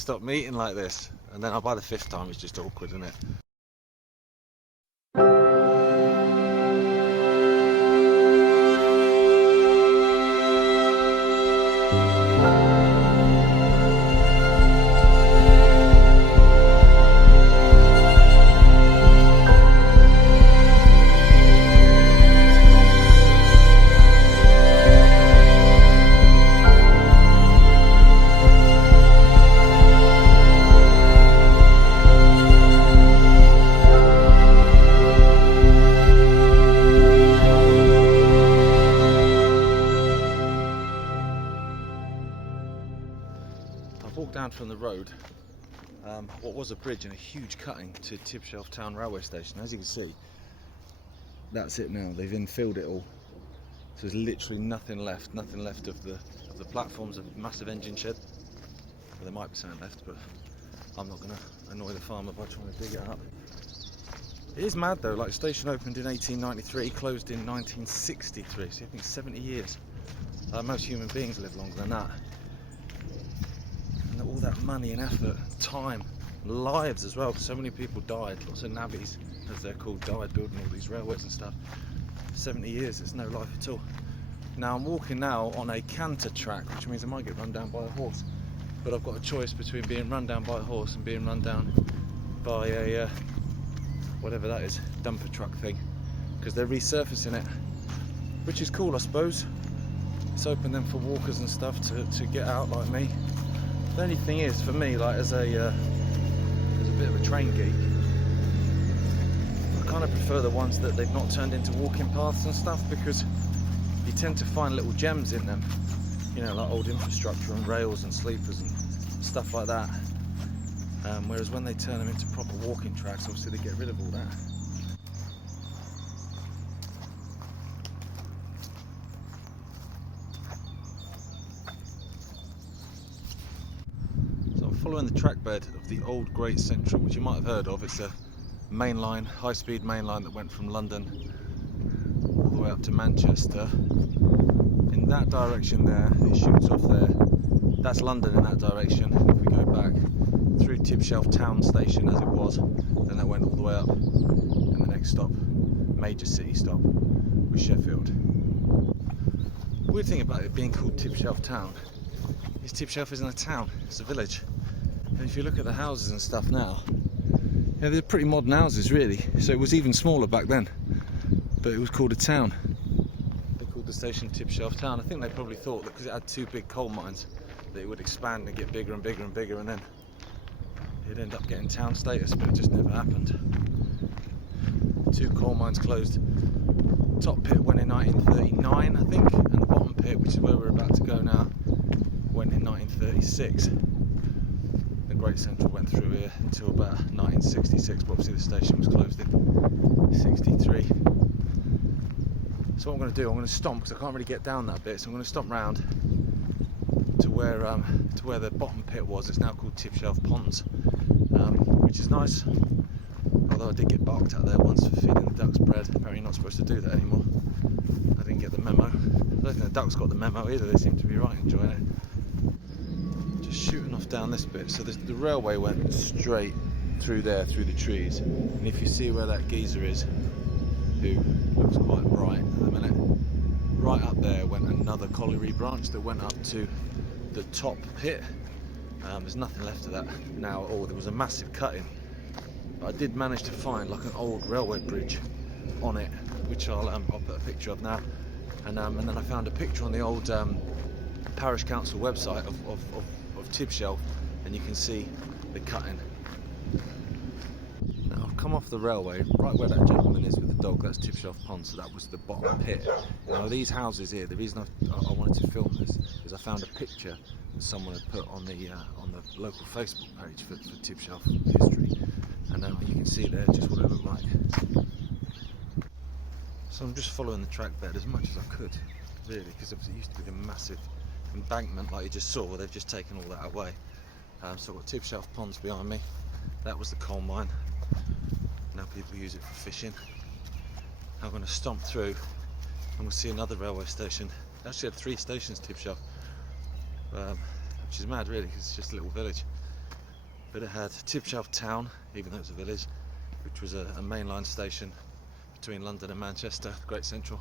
stop meeting like this. And then by the 5th time it's just awkward, isn't it? Down from the road, what was a bridge and a huge cutting to Tibshelf town railway station. As you can see, that's it now. They've infilled it all, so there's literally nothing left of the platforms, of the massive engine shed. Well, there might be something left, but I'm not going to annoy the farmer by trying to dig it up. It is mad though, like the station opened in 1893, closed in 1963, so I think 70 years. Most human beings live longer than that. All that money and effort, time, lives as well, because so many people died, lots of navvies as they're called, died building all these railways and stuff. 70 years, it's no life at all. Now I'm walking now on a canter track, which means I might get run down by a horse, but I've got a choice between being run down by a horse and being run down by a whatever that is, dumper truck thing, because they're resurfacing it, which is cool I suppose. It's open then for walkers and stuff to get out like me. The only thing is, for me, like as a bit of a train geek, I kind of prefer the ones that they've not turned into walking paths and stuff, because you tend to find little gems in them, you know, like old infrastructure and rails and sleepers and stuff like that. Whereas when they turn them into proper walking tracks, obviously they get rid of all that. Following the track bed of the old Great Central, which you might have heard of. It's a main line, high-speed main line that went from London all the way up to Manchester. In that direction there, it shoots off there. That's London in that direction. If we go back through Tibshelf town station as it was, then that went all the way up. And the next stop, major city stop, was Sheffield. The weird thing about it being called Tibshelf town is Tibshelf isn't a town, it's a village. And if you look at the houses and stuff now, yeah, they're pretty modern houses really. So it was even smaller back then, but it was called a town. They called the station Tibshelf town. I think they probably thought that because it had 2 big coal mines that it would expand and get bigger and bigger and bigger, and then it'd end up getting town status, but it just never happened. 2 coal mines closed. Top pit went in 1939 I think, and the bottom pit, which is where we're about to go now, went in 1936. Great Central went through here until about 1966, but obviously the station was closed in 63. So what I'm going to do, I'm going to stomp, because I can't really get down that bit, so I'm going to stomp round to where the bottom pit was. It's now called Tibshelf Ponds, which is nice, although I did get barked at there once for feeding the ducks bread. Apparently you're not supposed to do that anymore. I didn't get the memo. I don't think the ducks got the memo either, they seem to be right enjoying it. Shooting off down this bit, so the railway went straight through there, through the trees, and if you see where that geezer is, who looks quite bright at the minute, right up there went another colliery branch that went up to the top pit. There's nothing left of that now at all. There was a massive cutting, but I did manage to find like an old railway bridge on it, which I'll put a picture of now, and then I found a picture on the old parish council website of Tibshelf, and you can see the cutting. Now I've come off the railway, right where that gentleman is with the dog, that's Tibshelf Pond, so that was the bottom pit. Now these houses here, the reason I wanted to film this is I found a picture that someone had put on the local Facebook page for Tibshelf history, and you can see there just what it looked like. So I'm just following the track bed as much as I could, really, because it used to be a massive embankment like you just saw. They've just taken all that away. So I've got Tibshelf Ponds behind me. That was the coal mine. Now people use it for fishing. I'm going to stomp through and we'll see another railway station. It actually had 3 stations, Tibshelf, which is mad really, because it's just a little village. but it had Tibshelf town, even though it's a village, which was a mainline station between London and Manchester, Great Central.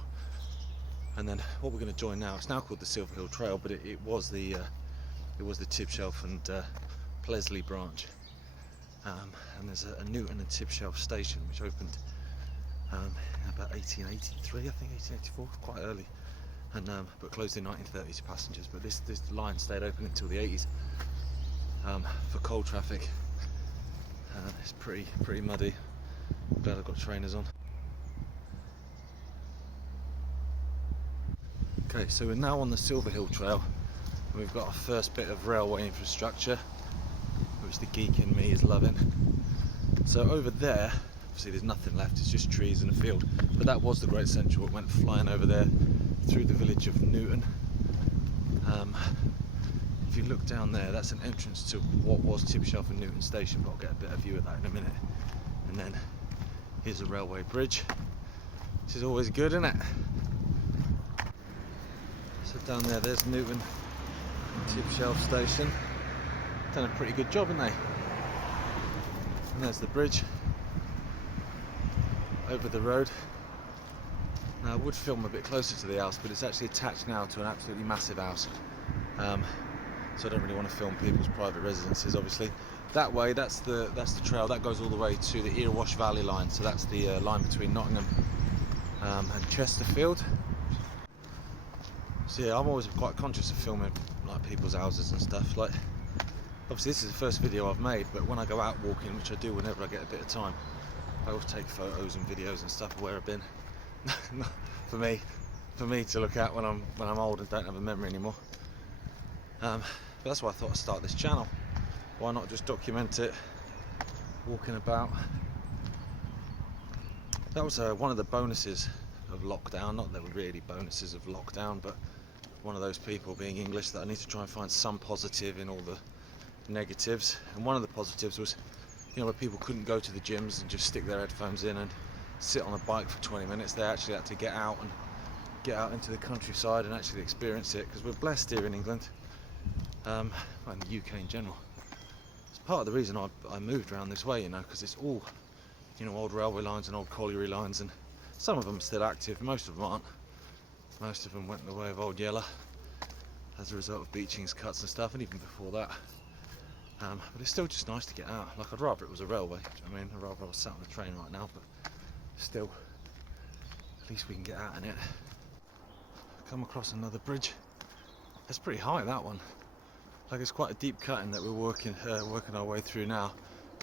And then what we're going to join now, it's now called the Silverhill Trail, but it was the Tibshelf and Pleasley branch. And there's a Newton and Tibshelf station which opened about 1883, I think 1884, quite early, and but closed in 1930 to passengers. But this line stayed open until the 80s for coal traffic. It's pretty muddy. I'm glad I've got trainers on. Okay, so we're now on the Silverhill Trail, and we've got our first bit of railway infrastructure, which the geek in me is loving. So over there, obviously there's nothing left, it's just trees and a field, but that was the Great Central. It went flying over there through the village of Newton. If you look down there, that's an entrance to what was Tibshelf and Newton Station, but I'll get a better view of that in a minute. And then here's a railway bridge, which is always good, isn't it? So down there's Newton Tibshelf Station. Done a pretty good job, haven't they? And there's the bridge over the road. Now I would film a bit closer to the house, but it's actually attached now to an absolutely massive house. So I don't really want to film people's private residences, obviously. That way, that's the trail that goes all the way to the Erewash Valley line. So that's the line between Nottingham and Chesterfield. So yeah, I'm always quite conscious of filming like people's houses and stuff. Like, obviously this is the first video I've made, but when I go out walking, which I do whenever I get a bit of time, I always take photos and videos and stuff of where I've been. for me to look at when I'm old and don't have a memory anymore. But that's why I thought I'd start this channel. Why not just document it walking about? That was one of the bonuses of lockdown. Not that they were really bonuses of lockdown, but one of those people, being English, that I need to try and find some positive in all the negatives. And one of the positives was, you know, where people couldn't go to the gyms and just stick their headphones in and sit on a bike for 20 minutes. They actually had to get out into the countryside and actually experience it, because we're blessed here in England, and the UK in general. It's part of the reason I moved around this way, you know, because it's all, you know, old railway lines and old colliery lines, and some of them are still active, most of them aren't. Most of them went the way of Old Yeller as a result of beachings, cuts and stuff, and even before that. But it's still just nice to get out. Like, I'd rather it was a railway. I mean, I'd rather I was sat on a train right now, but still, at least we can get out in it. Come across another bridge. It's pretty high, that one. Like, it's quite a deep cutting that we're working our way through now.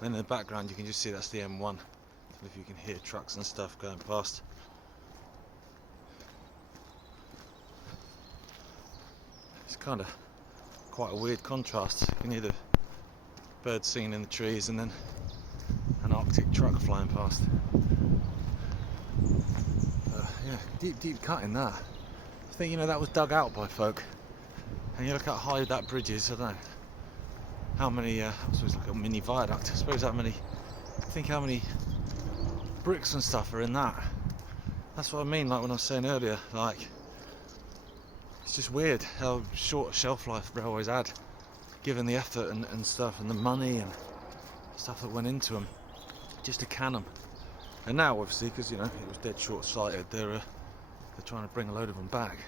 And in the background you can just see that's the M1. If you can hear trucks and stuff going past. It's kind of quite a weird contrast. You can hear the birds singing in the trees and then an Arctic truck flying past. Yeah, deep cutting that. I think, you know, that was dug out by folk. And you look how high that bridge is. I don't know how many. I suppose like a mini viaduct. I suppose how many bricks and stuff are in that. That's what I mean. Like when I was saying earlier, like, it's just weird how short shelf life railways had, given the effort and stuff and the money and stuff that went into them just to can them. And now, obviously, because, you know, it was dead short-sighted, they're trying to bring a load of them back.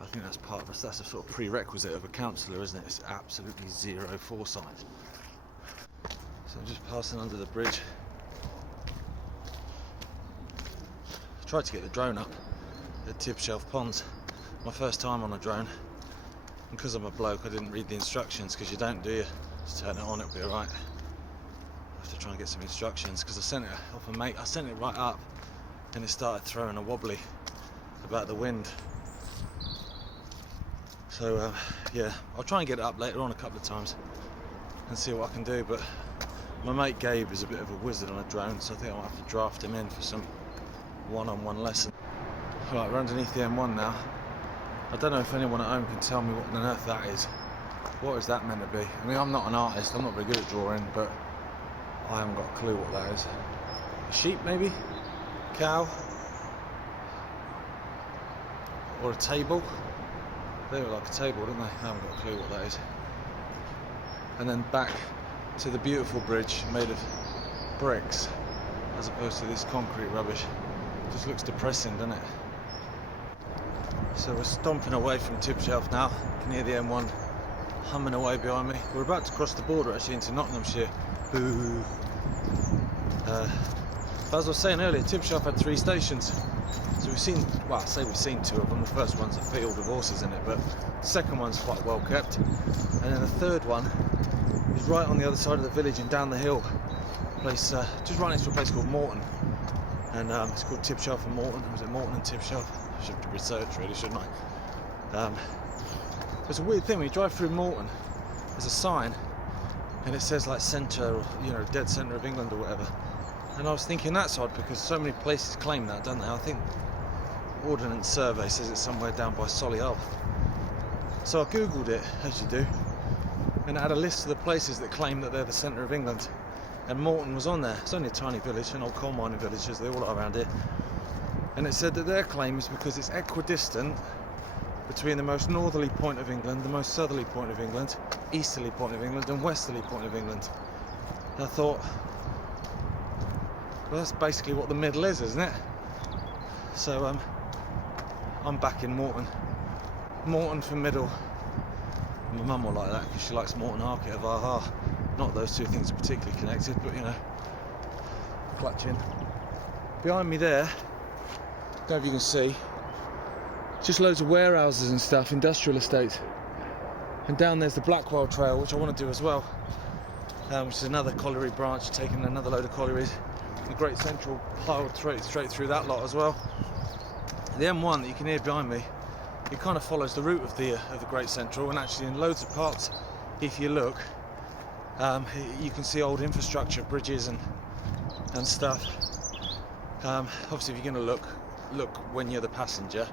I think that's part of us. That's a sort of prerequisite of a councillor, isn't it? It's absolutely zero foresight. So I'm just passing under the bridge. I tried to get the drone up at Tibshelf Ponds. My first time on a drone. And because I'm a bloke, I didn't read the instructions, because you don't, do you? Just turn it on, it'll be alright. I have to try and get some instructions, because I sent it off a mate. I sent it right up, and it started throwing a wobbly about the wind. So yeah, I'll try and get it up later on a couple of times and see what I can do. But my mate Gabe is a bit of a wizard on a drone, so I think I'll have to draft him in for some one-on-one lesson. Right, we're underneath the M1 now. I don't know if anyone at home can tell me what on earth that is. What is that meant to be? I mean, I'm not an artist, I'm not very good at drawing, but I haven't got a clue what that is. A sheep, maybe? Cow? Or a table? They look like a table, don't they? I haven't got a clue what that is. And then back to the beautiful bridge made of bricks as opposed to this concrete rubbish. Just looks depressing, doesn't it? So we're stomping away from Tibshelf now. You can hear the M1 humming away behind me. We're about to cross the border actually into Nottinghamshire. Boo! But as I was saying earlier, Tibshelf had 3 stations. So we've seen, well, I say we've seen 2 of them. The first one's a field with horses in it, but the second one's quite well kept. And then the third one is right on the other side of the village and down the hill. Place, just right next to a place called Morton. And it's called Tibshelf and Morton. Was it Morton and Tibshelf? I should research really, shouldn't I? It's a weird thing when you drive through Morton. There's a sign, and it says like centre, or you know, dead centre of England or whatever. And I was thinking that's odd because so many places claim that, don't they? I think Ordnance Survey says it's somewhere down by Solihull. So I googled it, as you do, and it had a list of the places that claim that they're the centre of England. And Morton was on there. It's only a tiny village, an old coal mining village, as they all are around here. And it said that their claim is because it's equidistant between the most northerly point of England, the most southerly point of England, easterly point of England, and westerly point of England. And I thought, well, that's basically what the middle is, isn't it? So I'm back in Morton. Morton for middle. My mum will like that because she likes Morton Harket of Aha. Not those 2 things are particularly connected, but you know, clutching. Behind me there, don't know if you can see, just loads of warehouses and stuff, industrial estates. And down there's the Blackwell Trail, which I want to do as well, which is another colliery branch, taking another load of collieries. The Great Central piled straight through that lot as well. The M1 that you can hear behind me, it kind of follows the route of the Great Central, and actually in loads of parts, if you look, you can see old infrastructure, bridges and stuff. Obviously, if you're going to look when you're the passenger.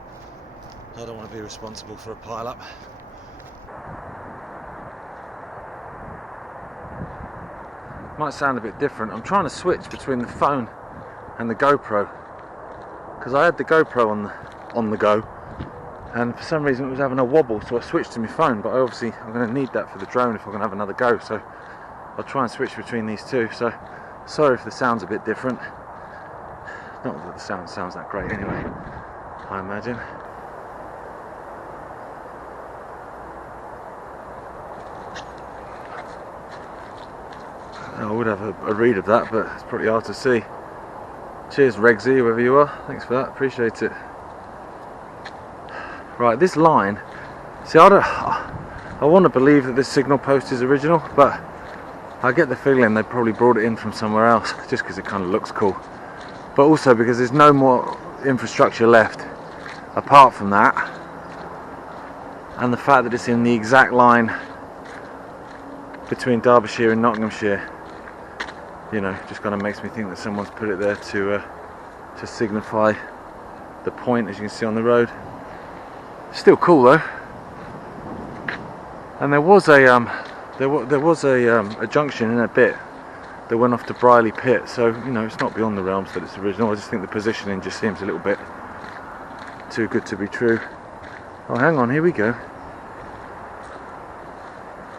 I don't want to be responsible for a pile-up. Might sound a bit different. I'm trying to switch between the phone and the GoPro because I had the GoPro on the go, and for some reason it was having a wobble, so I switched to my phone. But obviously I'm going to need that for the drone if I'm going to have another go. So I'll try and switch between these 2. So sorry if the sound's a bit different. Not that the sound sounds that great anyway, I imagine. I would have a read of that, but it's pretty hard to see. Cheers Regsy, whoever you are, thanks for that, appreciate it. Right, this line, see, I want to believe that this signal post is original, but I get the feeling they probably brought it in from somewhere else, just because it kind of looks cool. But also because there's no more infrastructure left apart from that, and the fact that it's in the exact line between Derbyshire and Nottinghamshire, you know, just kind of makes me think that someone's put it there to signify the point, as you can see on the road. Still cool though. And there was a junction in a bit that went off to Briley Pit, so you know, it's not beyond the realms that it's original. I just think the positioning just seems a little bit too good to be true. Oh, hang on, here we go.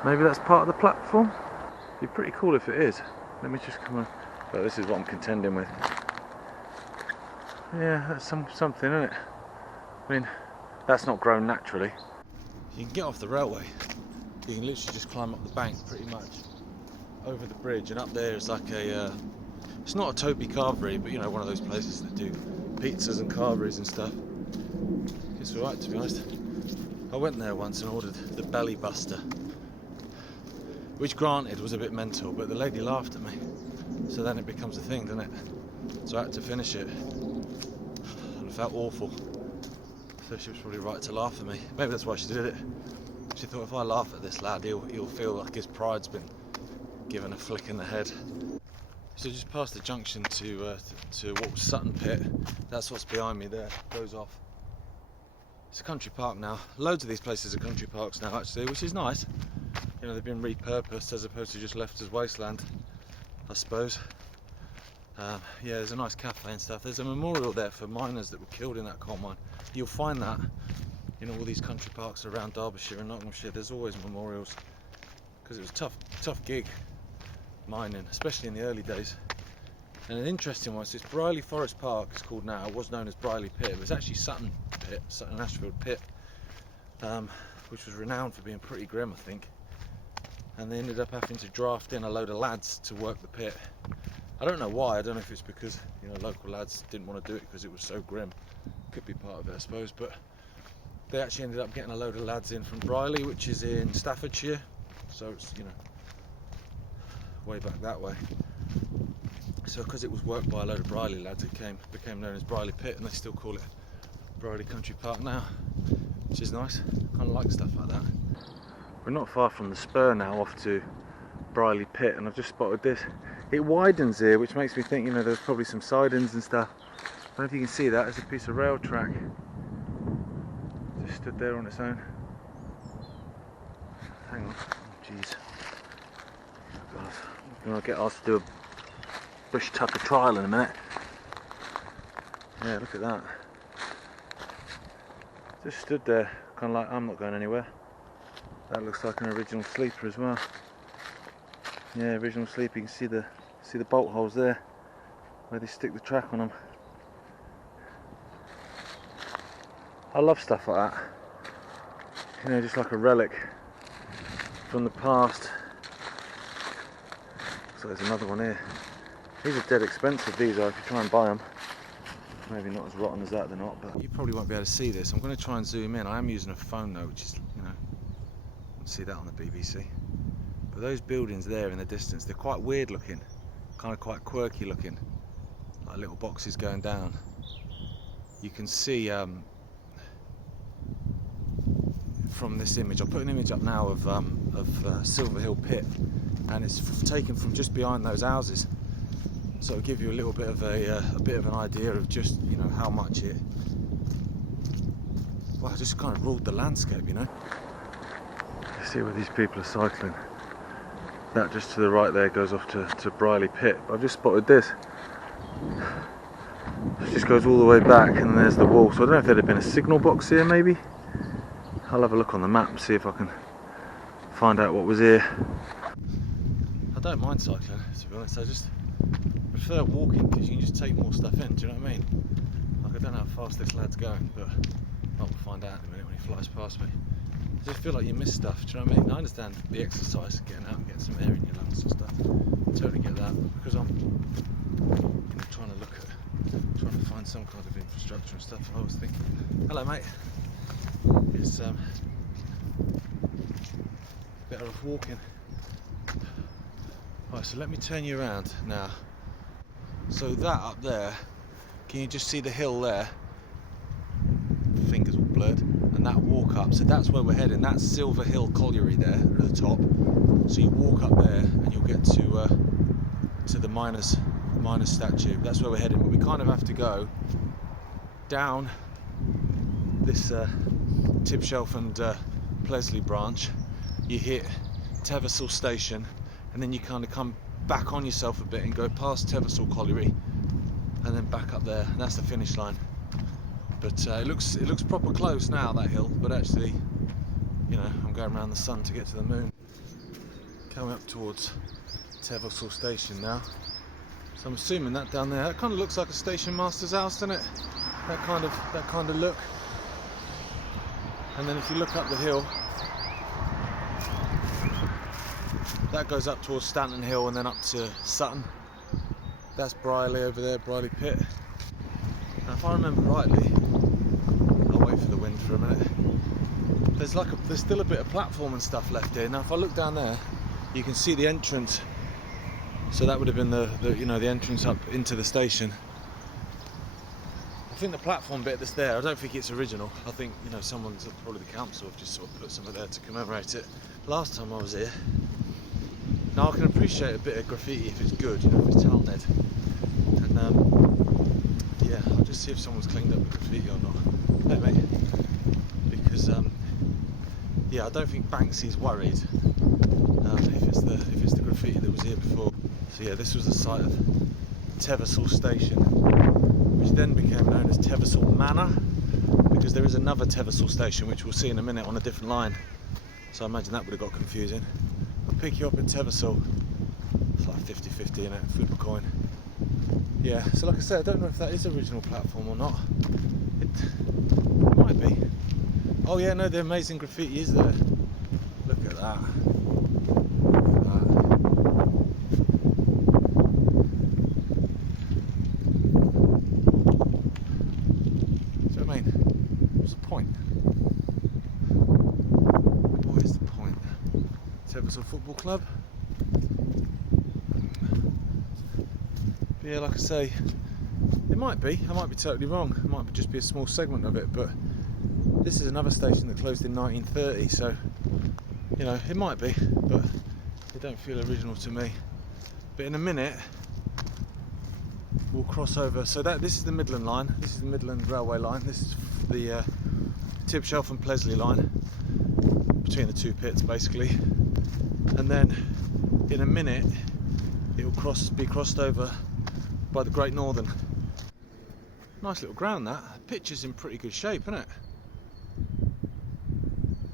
Maybe that's part of the platform? It'd be pretty cool if it is. Let me just come on. Well, this is what I'm contending with. Yeah, that's something, isn't it? I mean, that's not grown naturally. You can get off the railway. You can literally just climb up the bank pretty much over the bridge, and up there is like a it's not a Toby carvery, but you know, one of those places that do pizzas and carveries and stuff. It's alright, to be honest. I went there once and ordered the belly buster, which granted was a bit mental, but the lady laughed at me, so then it becomes a thing, doesn't it? So I had to finish it, and I felt awful. So she was probably right to laugh at me. Maybe that's why she did it. She thought, if I laugh at this lad, he'll feel like his pride's been given a flick in the head. So just past the junction to what was Sutton Pit. That's what's behind me there. Goes off. It's a country park now. Loads of these places are country parks now, actually, which is nice. You know, they've been repurposed as opposed to just left as wasteland, I suppose. Yeah, there's a nice cafe and stuff. There's a memorial there for miners that were killed in that coal mine. You'll find that in all these country parks around Derbyshire and Nottinghamshire. There's always memorials because it was a tough gig. mining, especially in the early days. And an interesting one, so it's Brierley Forest Park, it's called now. It was known as Brierley Pit. It was actually Sutton Ashfield Pit, which was renowned for being pretty grim, I think. And they ended up having to draft in a load of lads to work the pit. I don't know why. I don't know if it's because, you know, local lads didn't want to do it because it was so grim. Could be part of it, I suppose. But they actually ended up getting a load of lads in from Brierley, which is in Staffordshire. So it's, you know, way back that way. So because it was worked by a load of Brierley lads, it became known as Brierley Pit, and they still call it Brierley Country Park now, which is nice. Kind of like stuff like that. We're not far from the spur now, off to Brierley Pit, and I've just spotted this. It widens here, which makes me think, you know, there's probably some sidings and stuff. I don't know if you can see that. There's a piece of rail track just stood there on its own. Hang on, oh, jeez. I'm gonna get asked to do a bush tucker trial in a minute. Yeah, look at that. Just stood there, kind of like, I'm not going anywhere. That looks like an original sleeper as well. Yeah, original sleeper. You can see the bolt holes there where they stick the track on them. I love stuff like that. You know, just like a relic from the past. So there's another one here. These are dead expensive, these are, if you try and buy them. Maybe not as rotten as that, they're not, but you probably won't be able to see this. I'm going to try and zoom in. I am using a phone though, which is, you know, you can see that on the BBC. But those buildings there in the distance, they're quite weird looking, kind of quite quirky looking, like little boxes going down. You can see from this image, I'll put an image up now of Silverhill Pit, and it's taken from just behind those houses. So it'll give you a little bit of a bit of an idea of just, you know, how much it, well, just kind of ruled the landscape, you know. You see where these people are cycling. That just to the right there goes off to Brierley Pit. But I've just spotted this. It just goes all the way back, and then there's the wall. So I don't know if there'd have been a signal box here, maybe. I'll have a look on the map and see if I can find out what was here. I don't mind cycling, to be honest. I just prefer walking because you can just take more stuff in. Do you know what I mean? Like, I don't know how fast this lad's going, but I'll find out in a minute when he flies past me. I just feel like you miss stuff. Do you know what I mean? I understand the exercise, getting out and getting some air in your lungs and stuff. I totally get that, but because I'm, you know, trying to find some kind of infrastructure and stuff, I always think, hello mate, it's better off walking. Right, so let me turn you around now. So that up there, can you just see the hill there? Fingers all blurred. And that walk up, so that's where we're heading. That's Silverhill Colliery there at the top. So you walk up there and you'll get to the miners statue. That's where we're heading. But we kind of have to go down this Tibshelf and Pleasley branch. You hit Teversal station, and then you kind of come back on yourself a bit and go past Teversal Colliery, and then back up there. And that's the finish line. But it looks proper close now, that hill. But actually, you know, I'm going around the sun to get to the moon. Coming up towards Teversal station now. So I'm assuming that down there, that kind of looks like a station master's house, doesn't it? That kind of look. And then if you look up the hill, that goes up towards Stanton Hill and then up to Sutton. That's Brierley over there, Brierley Pit. Now if I remember rightly, I'll wait for the wind for a minute. There's still a bit of platform and stuff left here. Now if I look down there, you can see the entrance. So that would have been the entrance up into the station. I think the platform bit that's there, I don't think it's original. I think, you know, someone's, probably the council, have just sort of put something there to commemorate it. Last time I was here, now I can appreciate a bit of graffiti if it's good, you know, if it's talented. And yeah, I'll just see if someone's cleaned up the graffiti or not. Hey mate, because yeah, I don't think Banksy's worried if it's the graffiti that was here before. So yeah, this was the site of Teversal Station, which then became known as Teversal Manor, because there is another Teversal Station which we'll see in a minute on a different line. So I imagine that would have got confusing. I'll pick you up in Teversal. It's like 50-50 in it, flip a coin. Yeah, so like I said, I don't know if that is original platform or not. It might be. Oh yeah, no, the amazing graffiti is there. Look at that. Look at that. So I mean, what's the point? What is the point? Teversal Football Club. But yeah, like I say, it might be. I might be totally wrong. It might just be a small segment of it, but this is another station that closed in 1930, so you know, it might be, but they don't feel original to me. But in a minute we'll cross over. So this is the Midland line. This is the Midland railway line. This is the Tibshelf and Pleasley line, between the two pits basically. And then in a minute it will be crossed over by the Great Northern. Nice little ground that. The pitch is in pretty good shape, isn't it?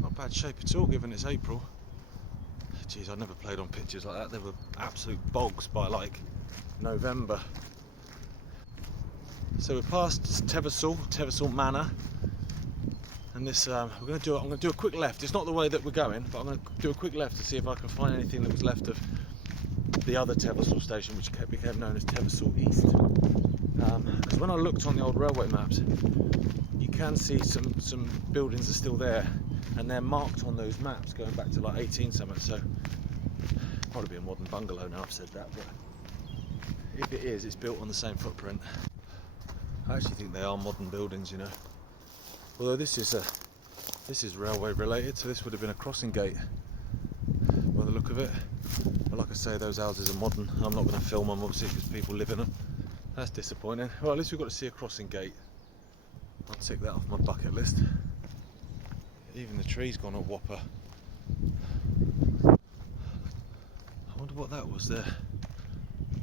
Not bad shape at all, given it's April. Geez, I never played on pitches like that. They were absolute bogs by like November. So we're past Teversal Manor, and this I'm going to do a quick left. It's not the way that we're going, but I'm going to do a quick left to see if I can find anything that was left of the other Teversal station, which became known as Teversal East. Because when I looked on the old railway maps, you can see some buildings are still there, and they're marked on those maps going back to like 18 something. So probably be a modern bungalow now I've said that, but if it is, it's built on the same footprint. I actually think they are modern buildings, you know. Although this is railway related, so this would have been a crossing gate by the look of it. But like I say, those houses are modern. I'm not going to film them obviously because people live in them. That's disappointing. Well, at least we've got to see a crossing gate. I'll tick that off my bucket list. Even the tree's gone a whopper. I wonder what that was there.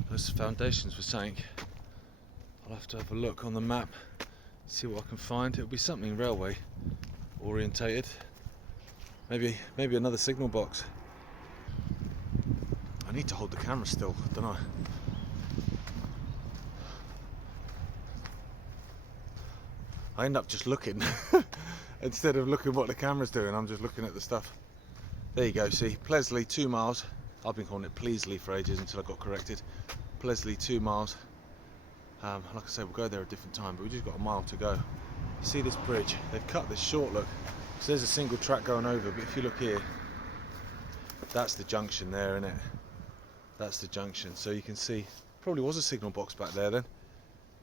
Those foundations were something. I'll have to have a look on the map, see what I can find. It'll be something railway orientated. Maybe another signal box. I need to hold the camera still, don't I? I end up just looking instead of looking what the camera's doing. I'm just looking at the stuff. There you go. See, Pleasley 2 miles. I've been calling it Pleasley for ages until I got corrected. Pleasley 2 miles. Like I said, we'll go there a different time, but we've just got a mile to go. You see this bridge? They've cut this short, look. So there's a single track going over, but if you look here, that's the junction there, isn't it? That's the junction. So you can see, probably was a signal box back there then,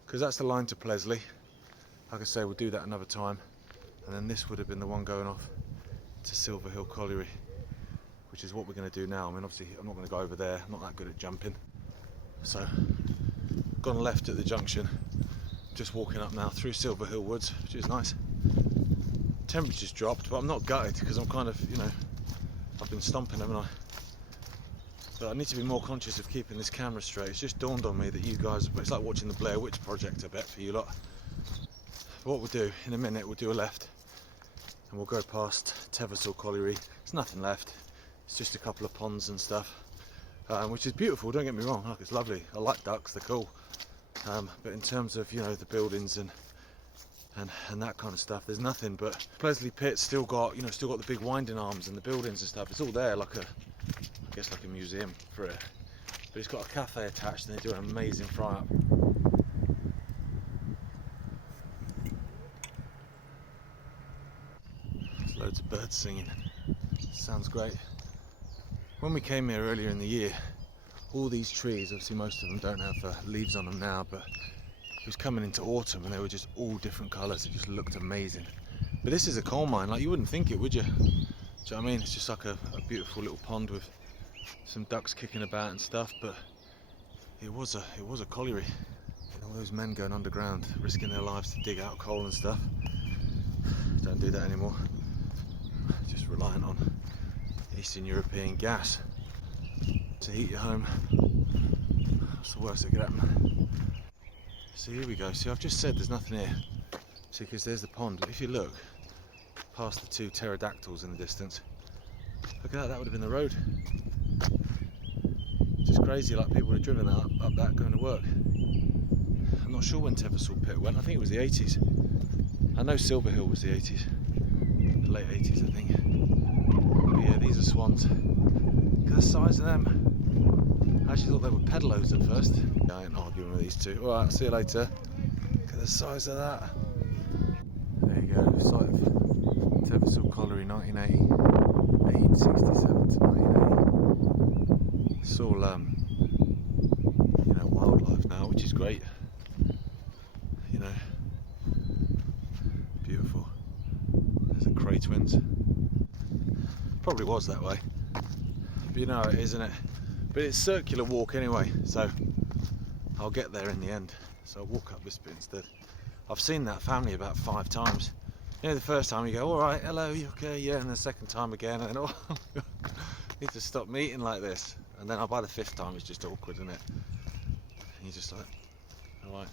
because that's the line to Pleasley. Like I say, we'll do that another time. And then this would have been the one going off to Silverhill Colliery, which is what we're going to do now. I mean, obviously, I'm not going to go over there. I'm not that good at jumping. So, gone left at the junction. Just walking up now through Silverhill Woods, which is nice. Temperature's dropped, but I'm not gutted because I'm kind of, you know, I've been stomping, haven't I? But I need to be more conscious of keeping this camera straight. It's just dawned on me that you guys, it's like watching the Blair Witch Project, I bet, for you lot. What we'll do in a minute, we'll do a left and we'll go past Teversal Colliery. There's nothing left, it's just a couple of ponds and stuff, which is beautiful, don't get me wrong. Look, it's lovely. I like ducks, they're cool, but in terms of, you know, the buildings and that kind of stuff, there's nothing. But Pleasley Pit's still got, you know, the big winding arms and the buildings and stuff. It's all there, like I guess like a museum for it, but it's got a cafe attached and they do an amazing fry up. Loads of birds singing. Sounds great. When we came here earlier in the year, all these trees, obviously most of them don't have leaves on them now, but it was coming into autumn and they were just all different colours. It just looked amazing. But this is a coal mine, like you wouldn't think it, would you? Do you know what I mean? It's just like a beautiful little pond with some ducks kicking about and stuff, but it was a colliery. And all those men going underground, risking their lives to dig out coal and stuff. Don't do that anymore. Just reliant on Eastern European gas to heat your home. That's the worst that could happen. So here we go. See, I've just said there's nothing here. See, because there's the pond. But if you look past the two pterodactyls in the distance, look at that. That would have been the road. Just crazy, like people have driven that up that going to work. I'm not sure when Teversal pit went. I think it was the 80s. I know Silverhill was the 80s, the late 80s I think. But yeah, these are swans. Look at the size of them. I actually thought they were pedalos at first. I ain't arguing with these two. Alright, see you later. Look at the size of that. There you go, site of Teversal Colliery 1980, 1867 to 1980. It's all, you know, wildlife now, which is great. You know, beautiful. There's the Cray twins. Probably was that way. But you know how it is, isn't it? But it's circular walk anyway, so I'll get there in the end. So I'll walk up this bit instead. I've seen that family about 5 times. You know, the first time you go, all right, hello, you okay? Yeah, and the second time again, and then, oh, need to stop meeting like this. And then by the 5th time, it's just awkward, isn't it? And you're just like, all right,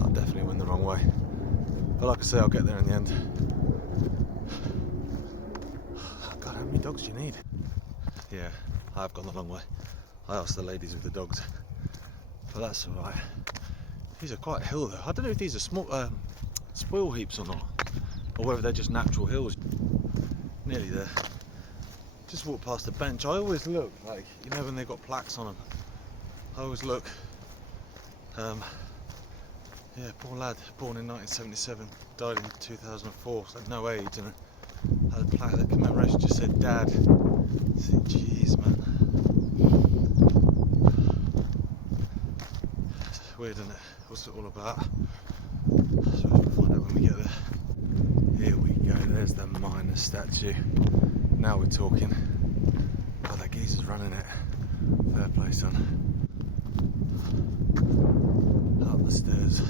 I'll definitely win the wrong way. But like I say, I'll get there in the end. God, how many dogs do you need? Yeah, I've gone the long way. I asked the ladies with the dogs, but that's all right. These are quite a hill though. I don't know if these are small spoil heaps or not, or whether they're just natural hills. Nearly there. Just walked past the bench. I always look, like, you know, when they've got plaques on them, I always look. Yeah, poor lad, born in 1977, died in 2004, so no age, and had a plaque, that commemoration just said Dad. I think, jeez, man. It's weird, isn't it? What's it all about? So we'll find out when we get there. Here we go, there's the miner statue. Now we're talking. Oh, that geezer's running it. Fair play, son. Up the stairs.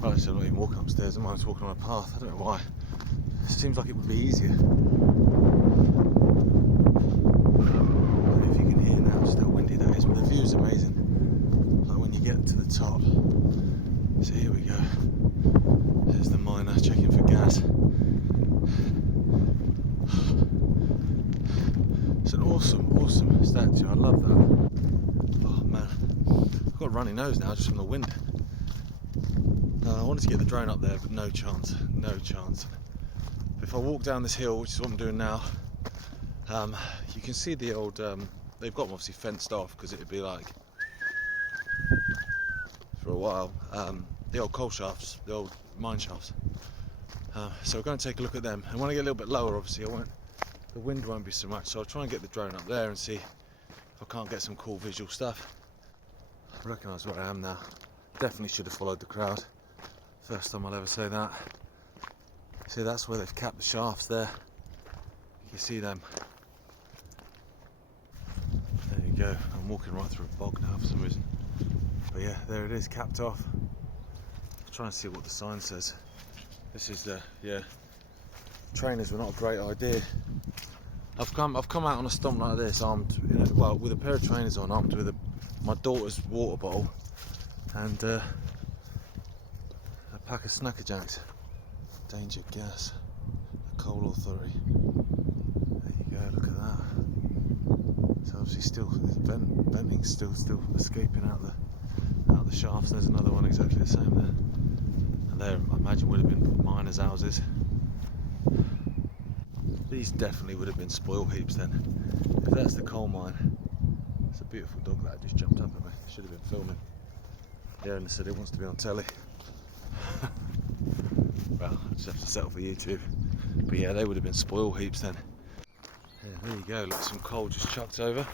Well, actually, I'm not even walking upstairs, I'm just walking on a path. I don't know why. It seems like it would be easier. I don't know if you can hear now just how windy that is, but the view's amazing. Like when you get to the top. So here we go. There's the miner checking for gas. It's an awesome statue. I love that. Oh man, I've got a runny nose now just from the wind. I wanted to get the drone up there, but no chance. If I walk down this hill, which is what I'm doing now, you can see the old, they've got them obviously fenced off because it'd be like, for a while, the old coal shafts, the old mine shafts. So we're going to take a look at them, and when I get a little bit lower, obviously the wind won't be so much, so I'll try and get the drone up there and see if I can't get some cool visual stuff. I recognise where I am now. Definitely should have followed the crowd. First time I'll ever say that. See, that's where they've capped the shafts there. You see them. There you go. I'm walking right through a bog now for some reason. But yeah, there it is, capped off. I'm trying to see what the sign says. This is the, yeah. Trainers were not a great idea. I've come out on a stump like this, armed, you know, well, with a pair of trainers on, armed with my daughter's water bottle and a pack of Snacker Jacks. Danger gas. The Coal Authority. There you go. Look at that. So obviously still venting, still escaping out the shafts. There's another one exactly the same there. And there, I imagine, would have been miners' houses. These definitely would have been spoil heaps then. If that's the coal mine. It's a beautiful dog that just jumped up at me. Should have been filming. The owner said it wants to be on telly. Well, I just have to settle for YouTube. But yeah, they would have been spoil heaps then. Yeah, there you go, look, some coal just chucked over.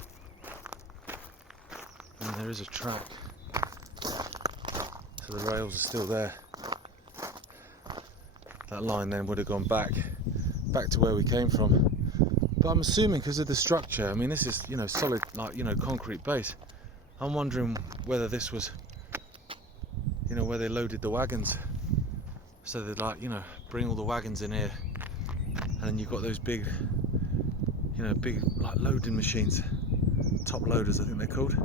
And there is a track. So the rails are still there. That line then would have gone back to where we came from. But I'm assuming because of the structure, I mean this is, you know, solid, like, you know, concrete base. I'm wondering whether this was, you know, where they loaded the wagons. So they'd, like, you know, bring all the wagons in here, and then you've got those big, you know, big like loading machines, top loaders I think they're called.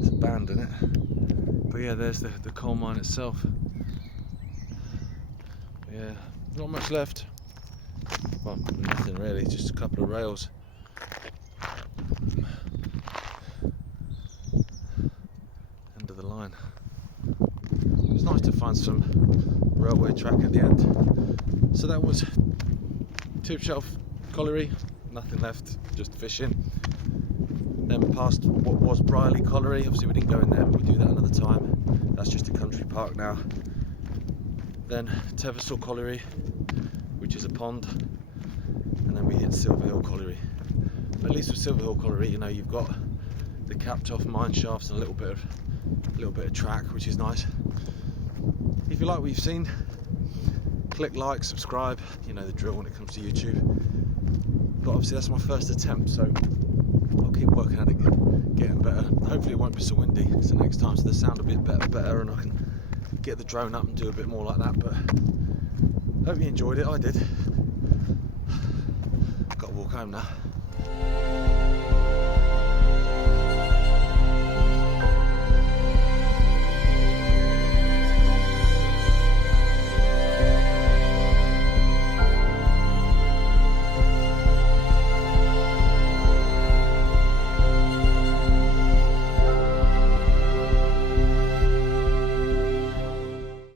It's a band, isn't it? But yeah, there's the coal mine itself. Yeah, not much left. Well, nothing really, just a couple of rails. some railway track at the end. So that was Tibshelf Colliery, nothing left, just fishing. Then past what was Brierley Colliery, obviously we didn't go in there, but we'll do that another time. That's just a country park now. Then Teversal Colliery, which is a pond, and then we hit Silverhill Colliery. At least with Silverhill Colliery, you know, you've got the capped off mine shafts and a little bit of track, which is nice. If you like what you've seen, click like, subscribe, you know the drill when it comes to YouTube. But obviously that's my first attempt, so I'll keep working at it, getting better. Hopefully it won't be so windy so next time, so the sound will be better and I can get the drone up and do a bit more like that. But hope you enjoyed it. I did. Got to walk home now.